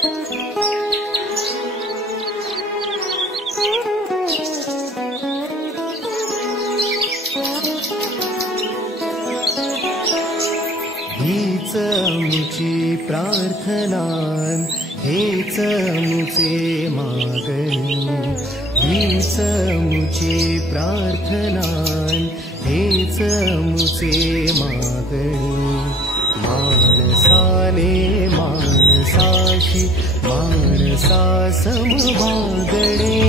हीच आमची प्रार्थना, हेच आमचे मागणी, हीच आमची प्रार्थना, हेच आमचे मागणी. माणसाने माणसाशी माणसा समभागणे,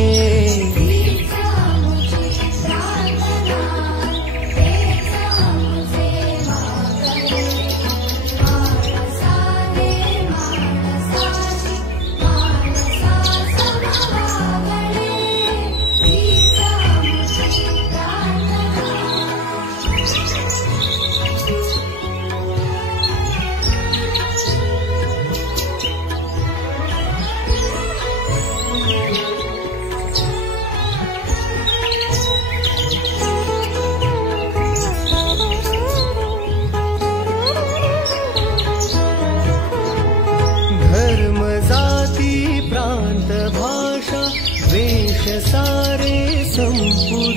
सारे संपूर्ण